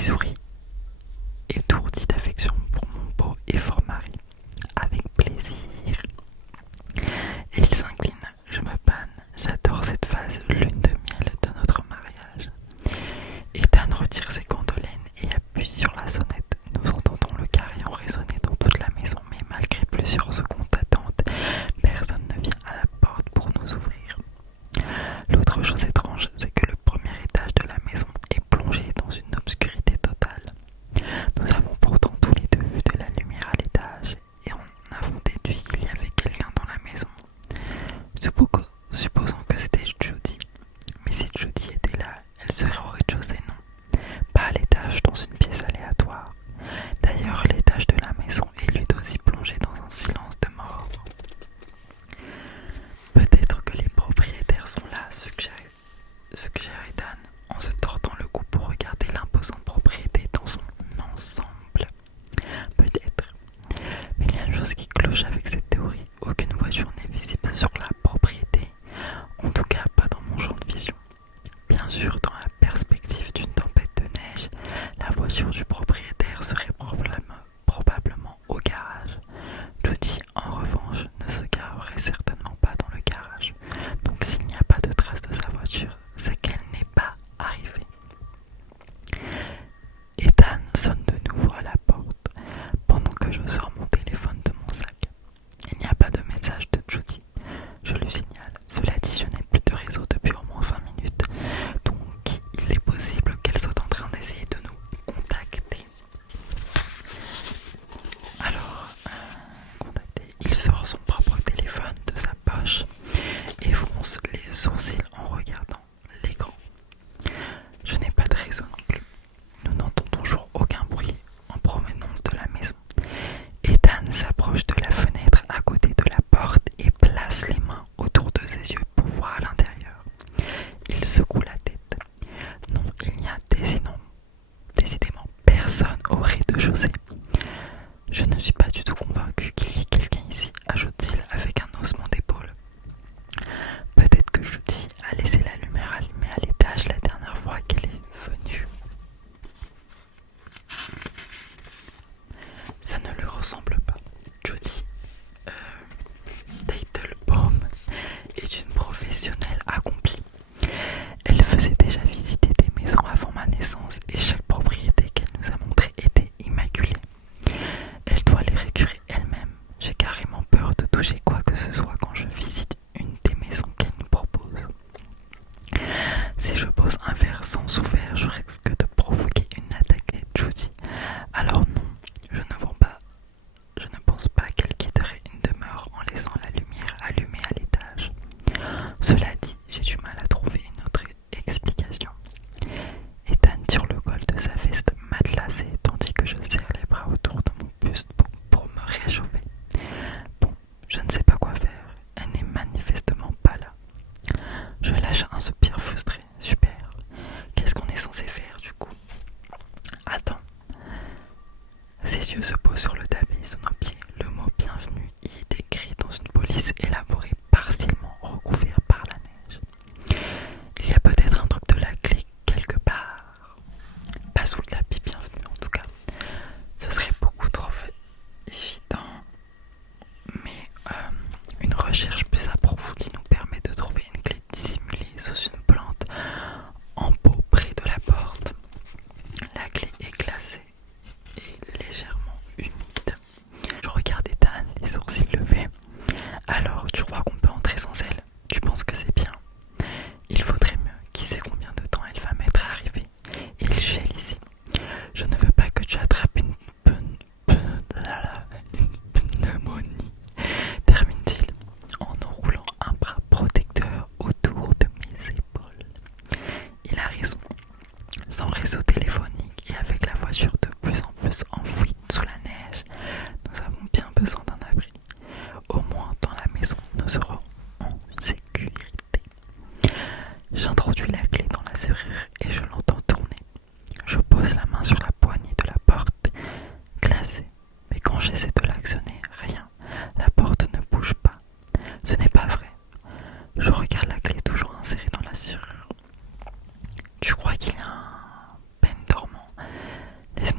Julie sourit, étourdie d'affection pour mon beau et fort mari. Avec plaisir. Et il s'incline. Je me panne. J'adore cette phase lune de miel de notre mariage. Ethan retire ses gantolaines et appuie sur la sonnette. Nous entendons le carillon résonner dans toute la maison, mais malgré plusieurs secondes d'attente, personne ne vient à la porte pour nous ouvrir. L'autre chose étrange, c'est que le premier étage de la maison est plongé dans une obscurité totale. Nous avons pourtant tous les deux vu de la lumière à l'étage et en avons déduit qu'il y avait quelqu'un dans la maison. Supposons que c'était Judy. Mais si Judy était là, elle serait au rez-de-chaussée, non? Pas à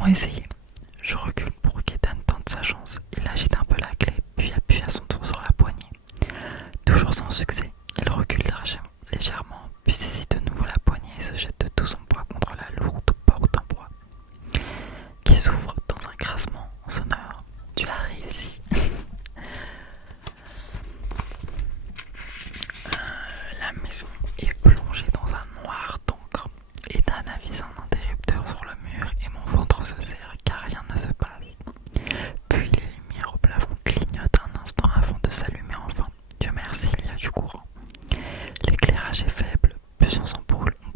Laisse-moi essayer. Je recule pour qu'Ethan tente sa chance. Il agite un peu la clé, puis appuie à son tour sur la poignée. Toujours sans succès, il recule légèrement, puis saisit de nouveau la poignée et se jette de tout son poids contre la lourde porte en bois, qui s'ouvre dans un grincement sonore. Tu as réussi. La maison est plongée dans un noir d'encre. Ethan avise un interrupteur sur le mur et mon ventre se serre car rien ne se passe. Puis les lumières au plafond clignotent un instant avant de s'allumer enfin. Dieu merci, il y a du courant. L'éclairage est faible, plusieurs ampoules ont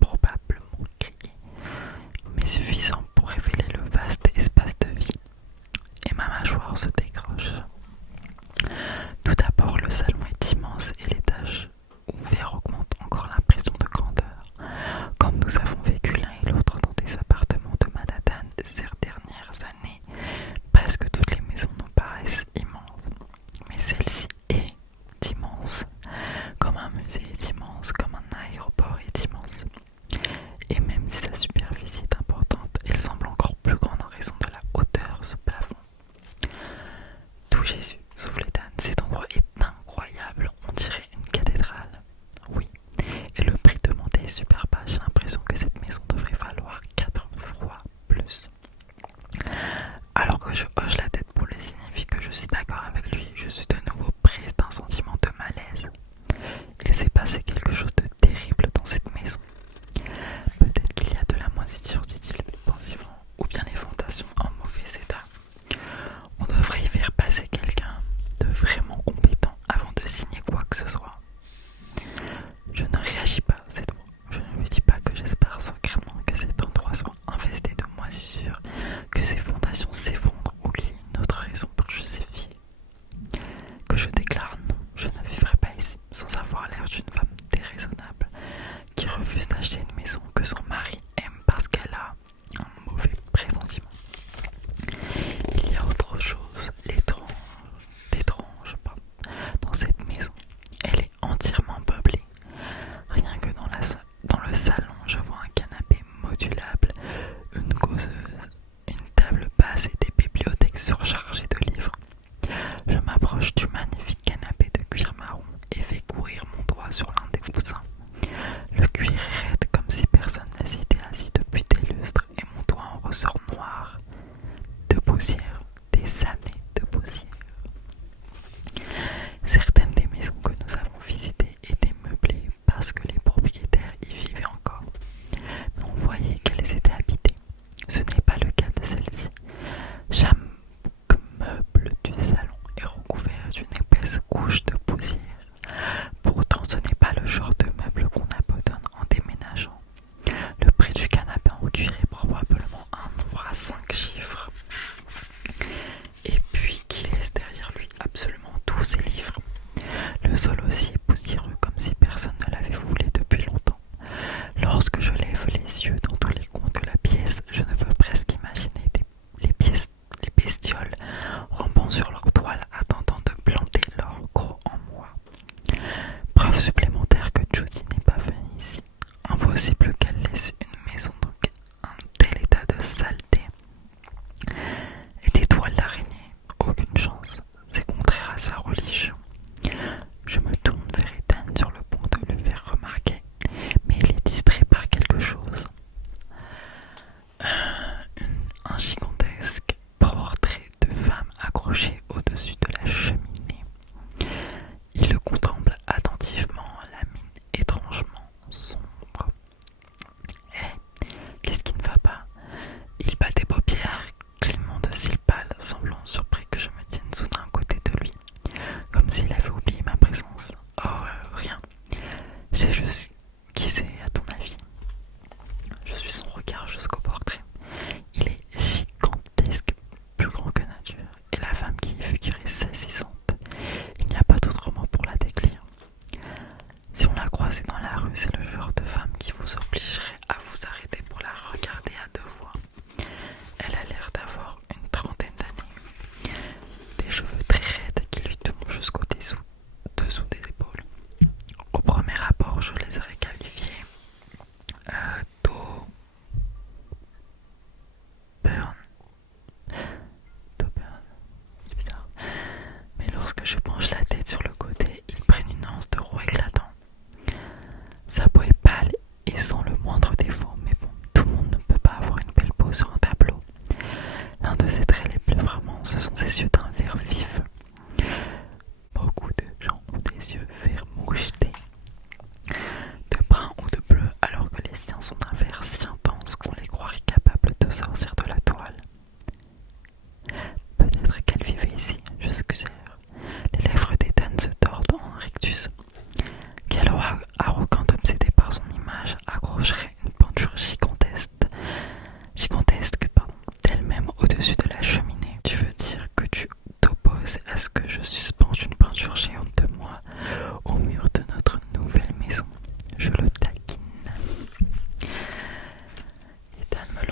probablement crié, mais suffisant pour révéler le vaste espace de vie. Et ma mâchoire se décroche. Tout d'abord, le salon est immense et l'étage ouvert augmente encore l'impression de grandeur. Comme nous avons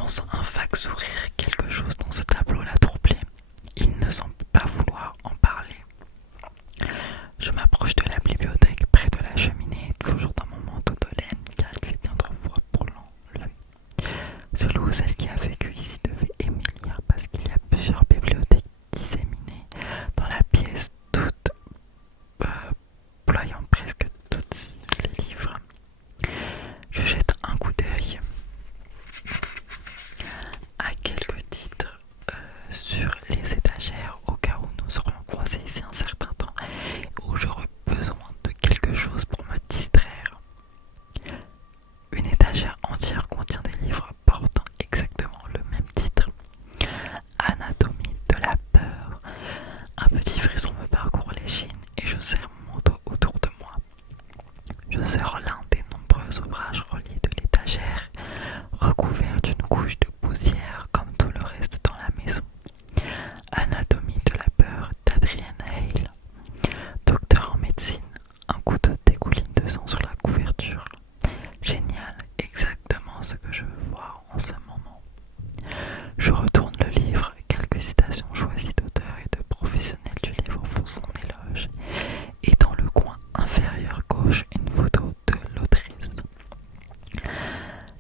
lance un vague sourire, quelque chose dans ce tableau l'a troublé. Il ne semble pas vouloir en parler. Je m'approche de la bibliothèque près de la cheminée, toujours dans mon manteau de laine car il fait bien trop froid pour l'enlever. Celui ou celle qui a vécu ici devait aimer lire parce qu'il y a plusieurs bibliothèques disséminées dans la pièce, toutes ployant presque tous les livres. Je jette un coup d'œil à quelques titres sur les étagères au cas où nous serions croisés ici un certain temps et où j'aurais besoin de quelque chose pour me distraire. Une étagère entière contient des livres portant exactement le même titre. Anatomie de la peur. Un petit frisson me parcourt l'échine et je serre mon manteau autour de moi. Je sors l'un des nombreux ouvrages reliés de l'étagère, recouvert d'une couche de poussière comme tout le reste dans la maison. Anatomie de la peur d'Adrienne Hale. Docteur en médecine, un couteau dégouline de sang sur la couverture. Génial, exactement ce que je veux voir en ce moment. Je retourne le livre, quelques citations choisies d'auteurs et de professionnels du livre font son éloge. Et dans le coin inférieur gauche, une photo de l'autrice.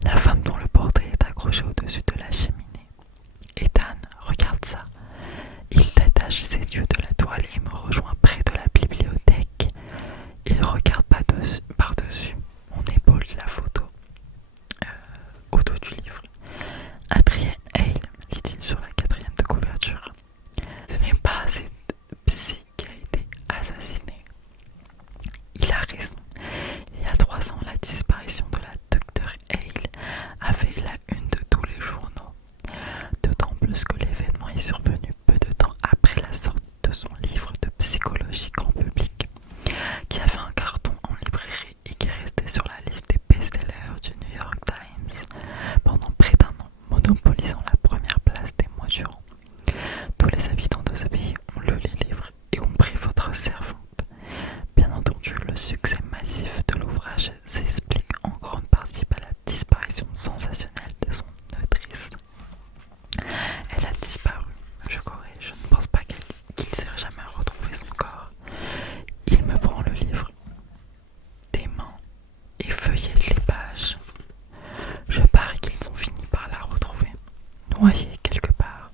La femme dont le portrait est accroché au-dessus de la cheminée. Ethan, regarde ça. Il détache ses yeux de la toile et me rejoint près de la bibliothèque. Il regarde par-dessus mon épaule la photo au dos du livre. Adrienne Hale, lit-il sur la 4e de couverture. Ce n'est pas cette psy qui a été assassinée. Il a raison. Il y a 3 ans, la disparition de la docteure Hale a fait la une de tous les journaux. D'autant plus que l'événement est survenu peu de temps après la sortie de son livre de psychologie grand public, qui a fait un carton en librairie et qui est resté sur la liste des best-sellers du New York Times pendant près d'1 an, monopolisant la première place des mois durant. Tous les habitants de ce pays ont lu les livres, y compris votre servante. Bien entendu, le succès massif de l'ouvrage s'explique en grande partie par la disparition sensationnelle de son autrice. Elle a disparu, je corrige, je ne pense pas qu'il s'est jamais retrouvé son corps. Il me prend le livre des mains et feuillette les pages. Je parie qu'ils ont fini par la retrouver, noyée quelque part.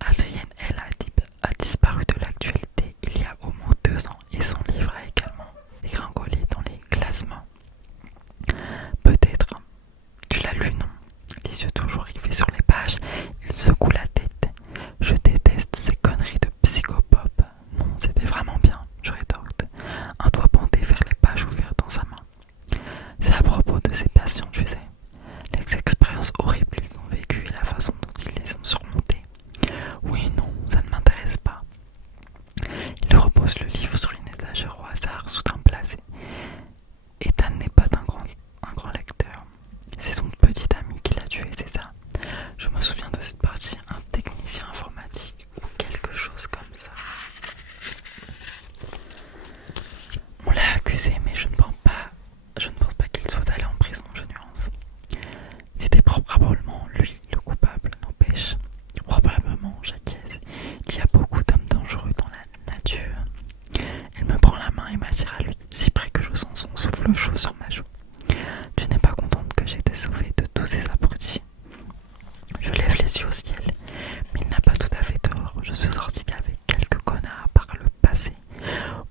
Adrienne, elle a disparu de l'actualité il y a au moins 2 ans et son livre a également dégringolé dans les classements. Peut-être. Tu l'as lu, non? Les yeux toujours rivés sur les pages, il secoue la tête. Je déteste ces conneries de psychopop. Non, c'était vraiment bien, je rétorque, un doigt pointé vers les pages ouvertes dans sa main. C'est à propos de ces patients, tu sais. Les expériences horribles qu'ils ont vécues et la façon dont ils les ont surmontées. Oui, non, ça ne m'intéresse pas. Il repose le livre sur une étagère au hasard, soudain placée. Ethan n'est pas un grand lecteur. C'est son petit ami qui l'a tué, c'est ça. Je me souviens de cette partie, un technicien informatique ou quelque chose comme ça. On l'a accusé, mais je ne pense pas qu'il soit allé en prison, je nuance. C'était probablement lui le coupable, n'empêche. Probablement, j'acquiesce. Il y a beaucoup d'hommes dangereux dans la nature. Il me prend la main et m'attire à lui, si près que je sens son souffle chaud sur ma joue. Tu n'es pas contente que j'ai été sauvée de tous ces abrutis? Je lève les yeux au ciel, mais il n'a pas tout à fait tort. Je suis sortie qu'avec quelques connards par le passé.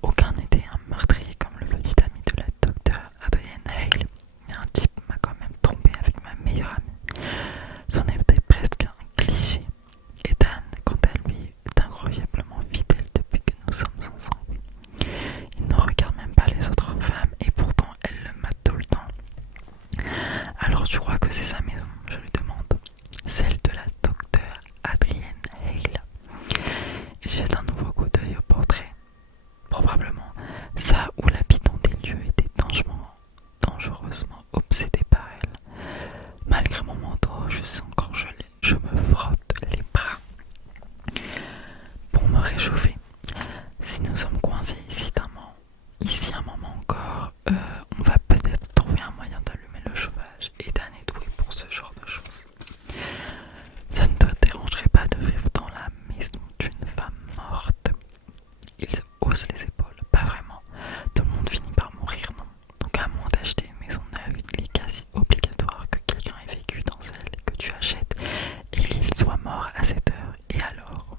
Aucun n'était un meurtrier comme le petit ami de la docteure Adrienne Hale. Mais un type m'a quand même trompé avec ma meilleure amie. C'en était presque un cliché. Ethan, quant à lui, est incroyablement fidèle depuis que nous sommes ensemble. Il ne regarde même pas les autres femmes et pourtant elle le mate tout le temps. Alors tu crois que c'est sa maison? Je lui demande. Celle de la docteure Adrienne Hale. Il jette un nouveau coup d'œil au portrait. Probablement ça où l'habitant des lieux était dangereusement obsédé par elle. Malgré mon manteau, je suis encore gelé. Je me frotte les bras pour me réchauffer. Si nous sommes coincés ici un moment encore, on va peut-être trouver un moyen d'allumer le chauffage. Ethan est doué pour tu achètes et qu'il soit mort à cette heure. Et alors?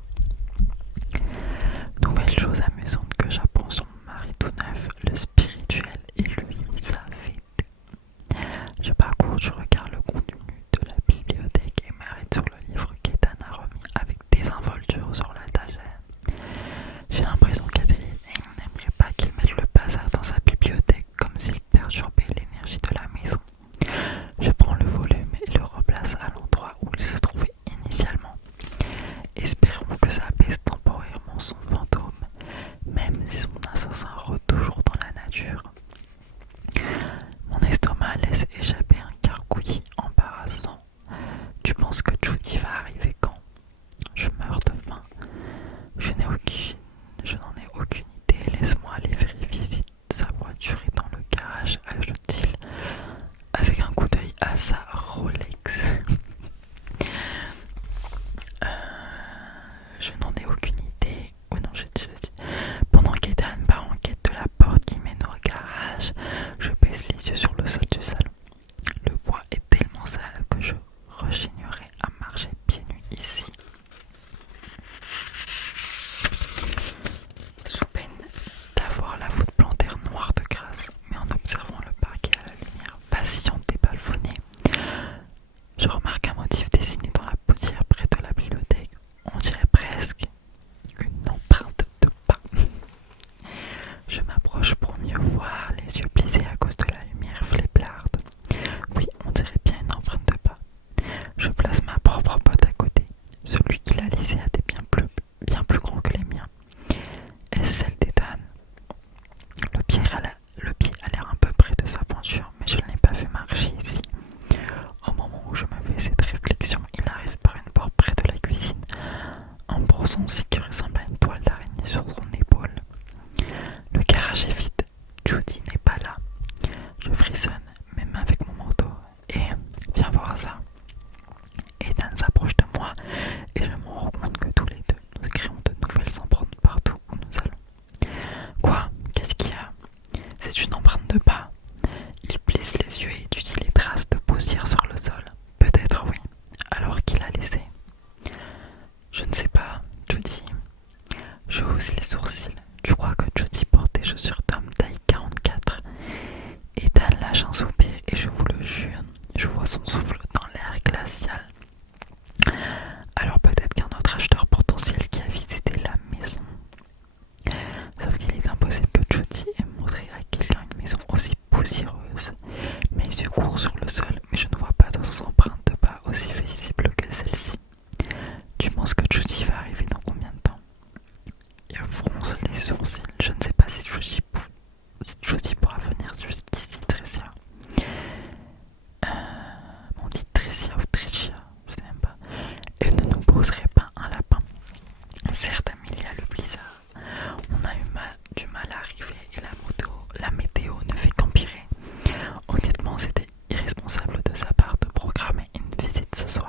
Nouvelle chose amusante que j'apprends sur mon mari tout neuf, le spirituel, et lui, ça fait tout. Je parcours, je regarde le contenu de la bibliothèque et m'arrête sur le livre qu'Ethan a remis avec des involtures sur l'étagère. J'ai l'impression qu'Adrien n'aimerait pas qu'il mette le bazar dans sa bibliothèque comme s'il perturbait l'énergie de la maison. Je prends le volume et le replace à l'endroit où il se trouvait initialement. Espérons que ça apaise temporairement son fantôme, même si son assassin rôde toujours dans la nature. Mon estomac laisse échapper un gargouillis embarrassant. Tu penses que Judy va arriver quand? Je meurs de faim. Je n'en ai aucune idée. Laisse-moi aller vérifier si sa voiture est dans le garage, ajoute-t-il avec un coup d'œil à sa Rolex. Je n'en ai aucune idée. Oh non, j'ai déjà dit. Pendant qu'Ethan part en quête de la porte qui mène au garage, je baisse les yeux sur le sol du salon. Le bois est tellement sale que je rechignerais à marcher pieds nus ici. Sous peine d'avoir la voûte plantaire noire de grâce, mais en observant le parquet à la lumière vacillante des balconnets, je remarque un motif dessiné dans la poussière près de la bibliothèque. On dirait presque une empreinte de pas. Je m'approche pour mieux voir, les yeux plissés à cause de la lumière fléblarde. Oui, on dirait bien une empreinte de pas. Je place ma propre botte à côté. Celui qui l'a laissé a des bien plus grands que les miens. Est-ce celle d'Ethan? Le pied a l'air un peu près de sa pointure, mais je ne l'ai pas fait marcher ici. Au moment où je me fais cette réflexion, il arrive par une porte près de la cuisine, un bourson aussi qui ressemble à une toile d'araignée sur son épaule. Le garage est vide, Judy n'est pas là. Je frissonne, même avec mon manteau, et viens voir ça. Ethan s'approche de moi et je me rends compte que tous les deux, nous créons de nouvelles empreintes partout où nous allons. Quoi? Qu'est-ce qu'il y a? C'est une empreinte de pas. Il plisse les yeux et étudie les traces de poussière sur le sol. Peut-être oui. Alors qui l'a laissé? Je ne sais pas, Judy. Je hausse les sourcils. Tu crois que Judy porte des chaussures d'homme taille 44? Ethan lâche un soupir et je vous le jure, je vois son souffle dans l'air glacial. Alors peut-être qu'un autre acheteur potentiel qui a visité la maison. Sauf qu'il est impossible que Judy ait montré à quelqu'un une maison aussi poussiéreuse. Mes yeux courent sur le sol, mais je ne vois pas d'autres empreintes de pas aussi visibles que celle-ci. Tu penses que Judy va arriver dans combien de temps? Il fronce les sourcils. Je ne sais pas si Judy pourra venir jusqu'ici, Tricia. On dit Tricia ou Tricia, je sais même pas. Elle ne nous poserait pas un lapin. Certes, Amelia, le blizzard. On a eu du mal à arriver et la météo ne fait qu'empirer. Honnêtement, c'était irresponsable de sa part de programmer une visite ce soir.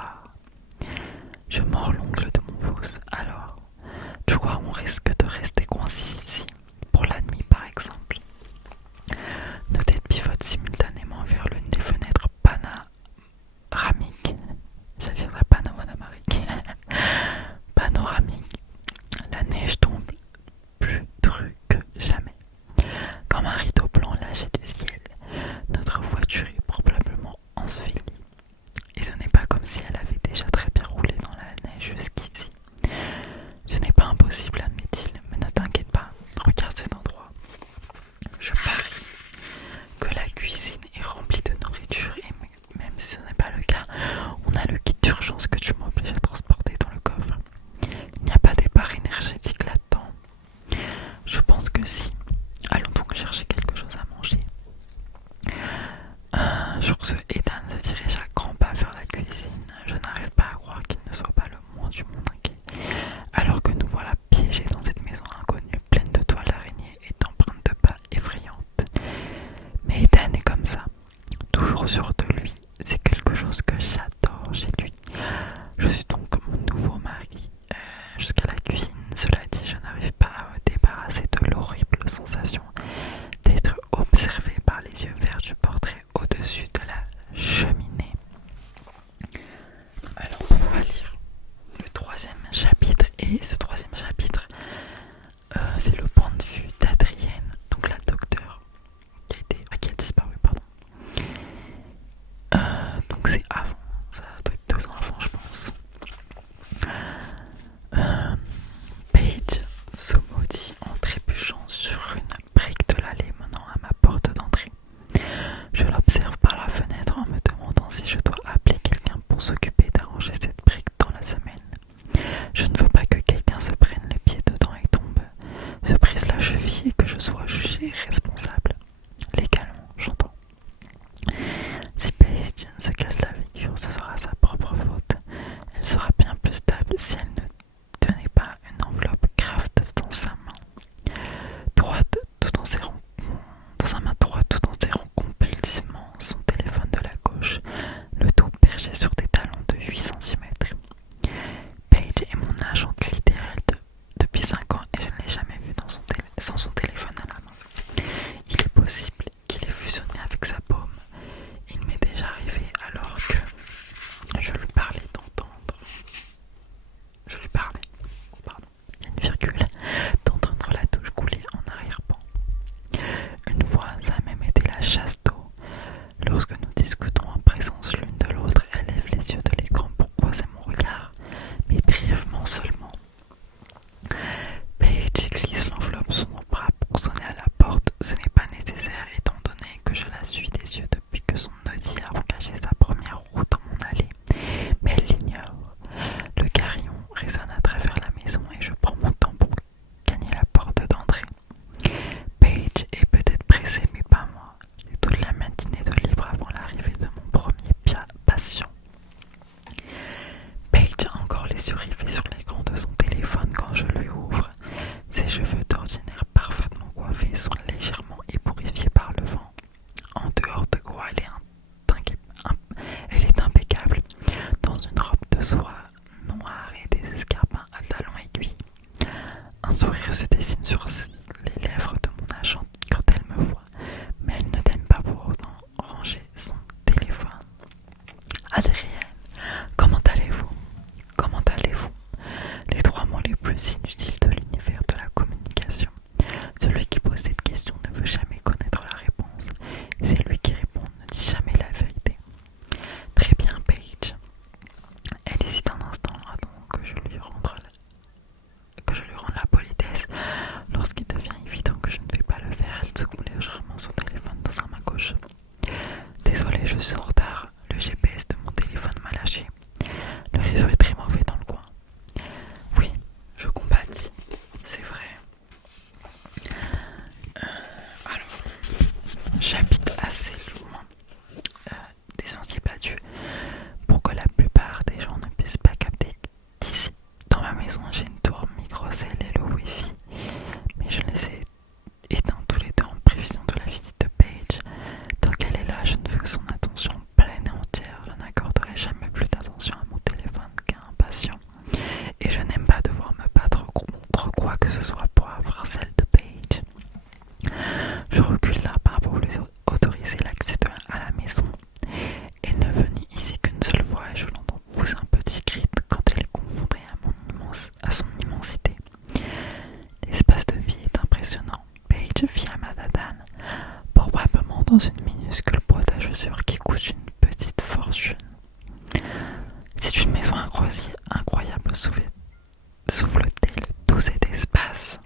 aussi incroyable souffle-t-elle tout cet espace.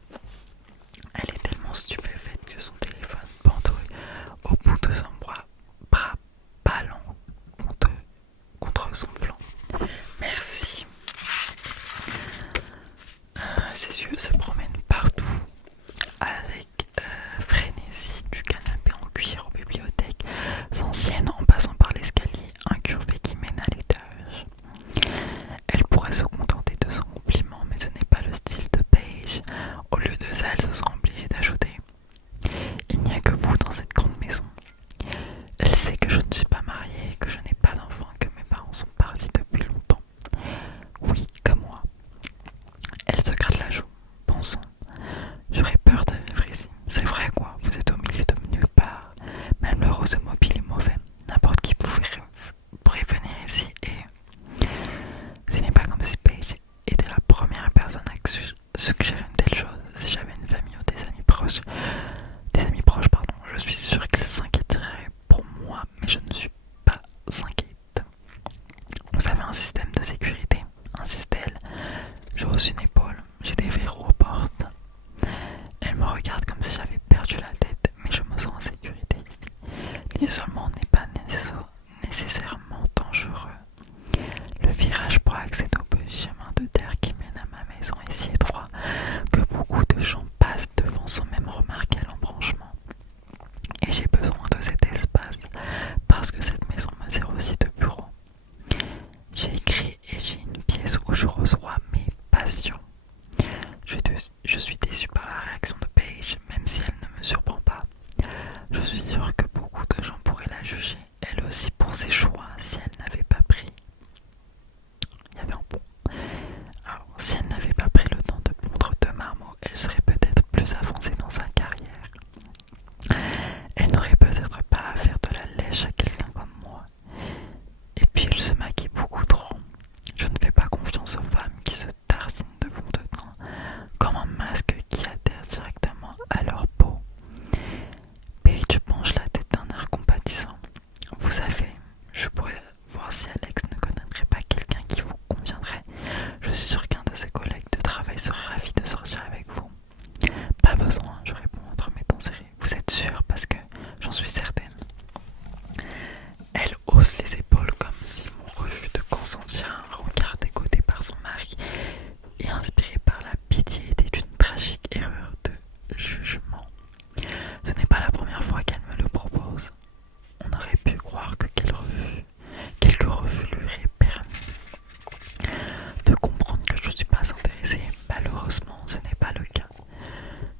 Elle est tellement stupéfaite que son téléphone pendouille au bout de son bras ballant contre son flanc. Merci. Ses yeux se promènent partout avec frénésie, du canapé en cuir aux bibliothèques anciennes en passant par l'escalier incurvé qui mène à l'étage. Elle pourrait se contenter de son compliment, mais ce n'est pas le style de Paige. Au lieu de ça, elle se sera obligée d'ajouter: il n'y a que vous dans cette grande maison. Elle sait que je ne suis pas mariée, que je n'ai pas d'enfant, que mes parents sont partis depuis longtemps. Oui, comme moi. Elle se gratte la joue. Bon sang, j'aurais peur de vivre ici. C'est vrai quoi, vous êtes au milieu de nulle part. Même le rose mobile est mauvais. N'importe qui pourrait venir ici et... Ce n'est pas comme si Paige était la première personne à suggérer une telle chose. Si j'avais une famille ou des amis proches, je suis sûre qu'ils s'inquiéteraient pour moi, mais je ne suis pas inquiète. Vous avez un système de sécurité, insiste-t-elle. Je hausse une épaule, j'ai des verrous aux portes. Elle me regarde comme si j'avais perdu la tête, mais je me sens en sécurité ici. L'isolement n'est pas nécessairement dangereux. Le virage pour accéder au petit chemin de terre qui mène à ma maison est si étroit que beaucoup de gens passent devant sans même remarquer l'embranchement. Et j'ai besoin de cet espace parce que cette maison me sert aussi de bureau. J'ai écrit et j'ai une pièce où je reçois mes passions. Je suis déçue par la réaction de Paige, même si elle ne me surprend pas. Je suis sûre que beaucoup de gens pourraient la juger, elle aussi pour ses choix, si elle n'avait pas pris. Il y avait un pont. Alors, si elle n'avait pas pris le temps de pondre 2 marmots, elle serait peut-être plus avancée dans sa carrière. Elle n'aurait peut-être pas à faire de la lèche à quelqu'un comme moi. Et puis elle se maquille beaucoup trop. Je ne fais pas confiance aux femmes qui se tarsinent de fond de teint comme un masque qui adhère directement à leur peau. Paige penche la tête d'un air compatissant. Vous savez, je pourrais voir si Alex ne connaîtrait pas quelqu'un qui vous conviendrait. Je suis sûre qu'un de ses collègues de travail serait ravi de sortir avec vous. Pas besoin, je réponds entre mes dents serrées. Vous êtes sûre parce que j'en suis certaine. Elle hausse les épaules comme si mon refus de consentir à un regard dégoté par son mari et inspiré par la pitié était une tragique erreur de jugement. Ce n'est pas la première fois qu'elle me le propose. On aurait pu croire que quelques refus lui auraient permis de comprendre que je ne suis pas intéressée. Malheureusement, ce n'est pas le cas.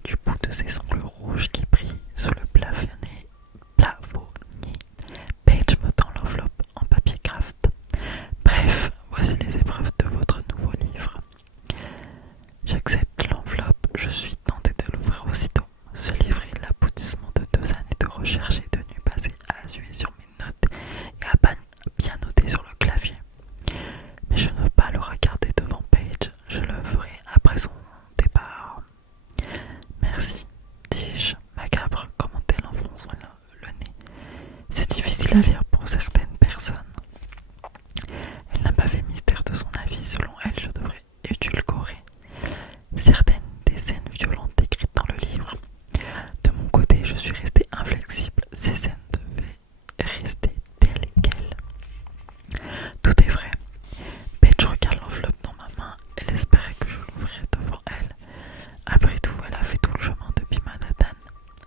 Du bout de ses ongles rouges qui brillent sous le plafonnier, Paige me tend l'enveloppe en papier craft. Bref, voici les épreuves de votre nouveau livre. J'accepte l'enveloppe, je suis tentée de l'ouvrir aussitôt. Ce livre est l'aboutissement de 2 années de recherche et de nuits passées à suer sur mes notes et à bien noter sur le clavier. Mais je ne veux pas le regarder devant Paige, je le ferai après son départ. Merci, dis-je, macabre, comment-elle enfonce le nez. C'est difficile à lire pour certaines personnes. Elle n'a pas fait mystère de son avis, selon elle, je devrais édulcorer certaines des scènes violentes décrites dans le livre. De mon côté, je suis restée inflexible, ces scènes devaient rester telles quelles. Tout est vrai. Paige regarde l'enveloppe dans ma main, elle espérait que je l'ouvrirais devant elle. Après tout, elle a fait tout le chemin depuis Manhattan.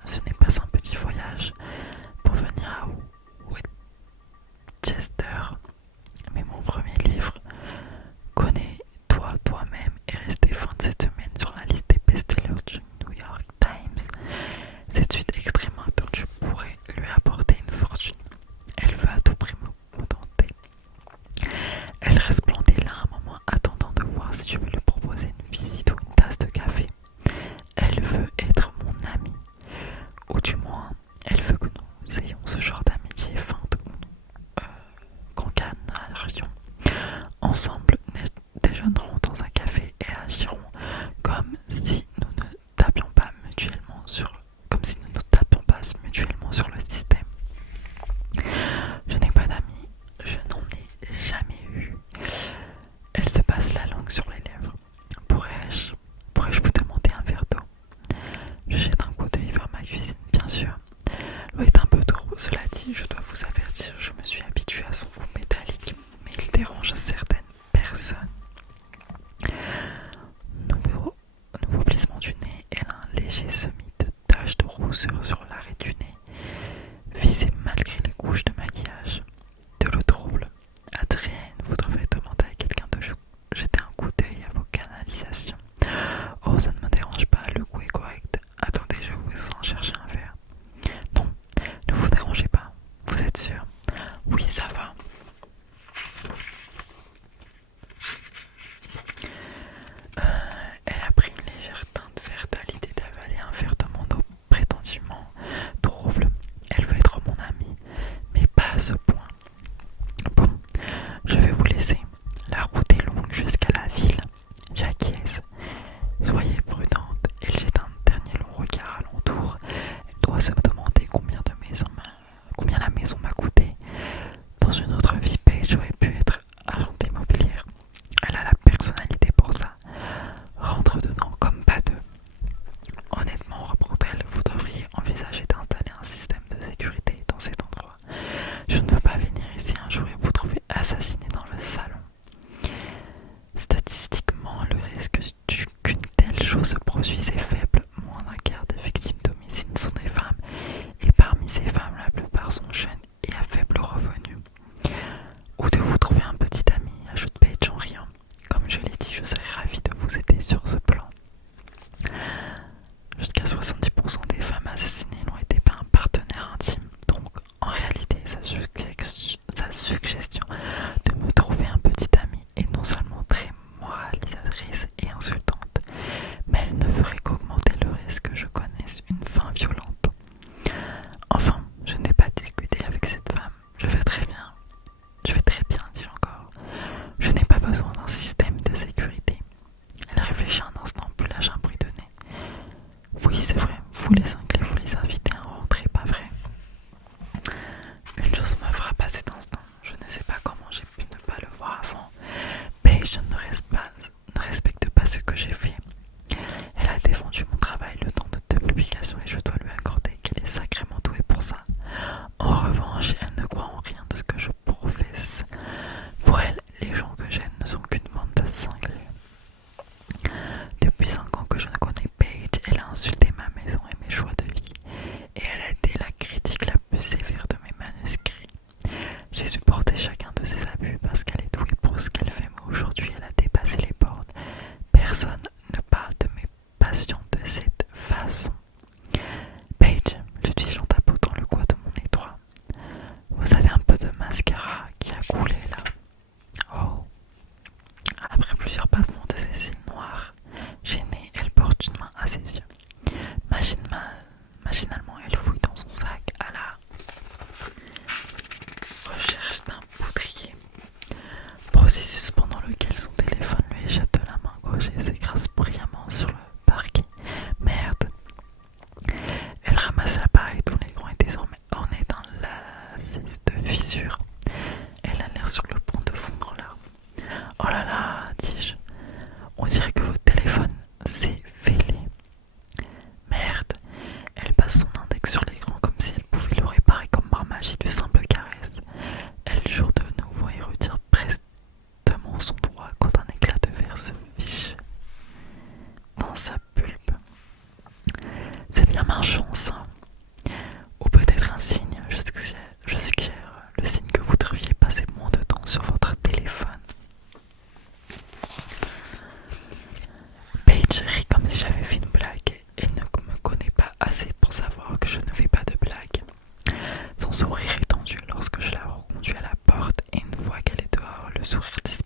Ce n'est pas un petit voyage pour venir à Westchester. Mais mon premier livre, Connais-toi toi-même, est resté fin de cette semaine sur la liste des best-sellers du New York Times. Cette suite extrêmement attendue pourrait lui apporter une fortune. Elle veut à tout prix me contenter. Elle reste plantée là un moment attendant de voir si je vais lui proposer une visite ou une tasse de café. Elle veut être mon amie, ou du moins, elle veut que nous ayons ce genre d'amitié feinte où nous cancannerions. Ensemble, déjeunerons dans un café et agirons comme si nous ne tapions pas mutuellement sur le système. Je n'ai pas d'amis, je n'en ai jamais eu. Elle surpassement de ses cils noirs. Gênée, elle porte une main à ses yeux. Machinalement, elle fouille dans son sac à la recherche d'un poudrier. Processus pendant lequel son téléphone lui échappe de la main gauche et s'écrase bruyamment sur le parquet. Merde! Elle ramasse l'appareil dont l'écran est désormais orné d'un lassis de fissures. Elle a l'air sur le point de fondre en larmes. Oh là là, dis-je, on dirait que votre téléphone s'est fêlé. Merde! Elle passe son index sur l'écran comme si elle pouvait le réparer comme par magie de simple caresse. Elle jure de nouveau et retire prestement son doigt quand un éclat de verre se fiche dans sa pulpe. C'est bien marchand ça. Ou peut-être un signe, je suggère le signe que vous devriez passer moins de temps sur votre téléphone. Paige rit comme si j'avais fait une blague. Elle ne me connaît pas assez pour savoir que je ne fais pas de blague. Son sourire est tendu lorsque je la reconduis à la porte et une fois qu'elle est dehors, le sourire disparaît.